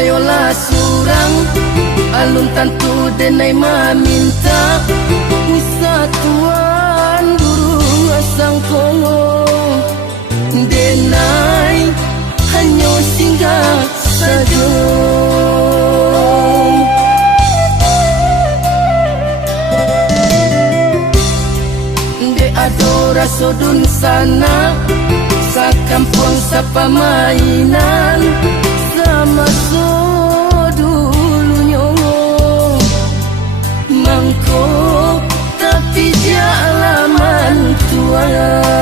kayolah surang alun tantu denai maminta wisatuan durung asang kongo denai hanya singgah saja de adora sodun sana sa kampung sa pamainan sama so dulunya mangkok tapi dia alaman tuan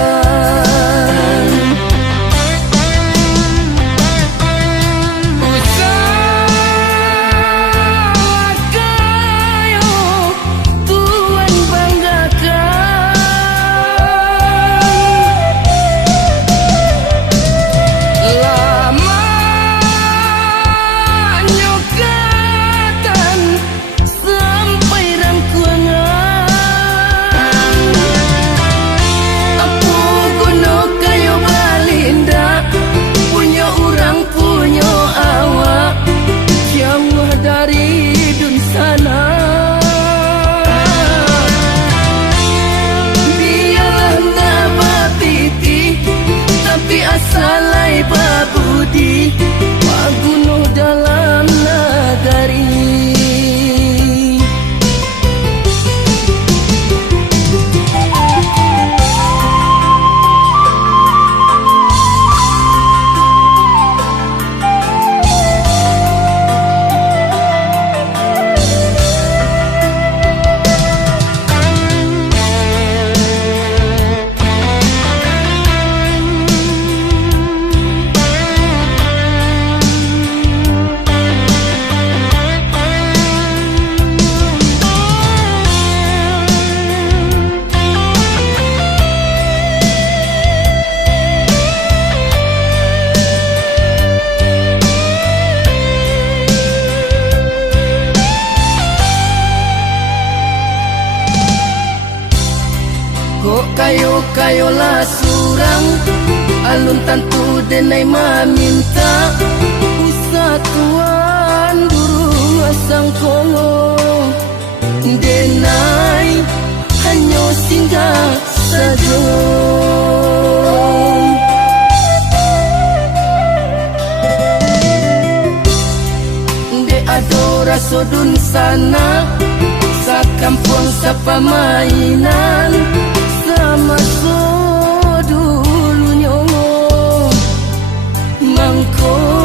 salai babudi maguno dalam nagari kayolah surang alun tantu denai maminta wisatuan durung asang kongo denai hanya singgah saja de adora sodun sana sa kampung sa pamainan sama so dulunya mangko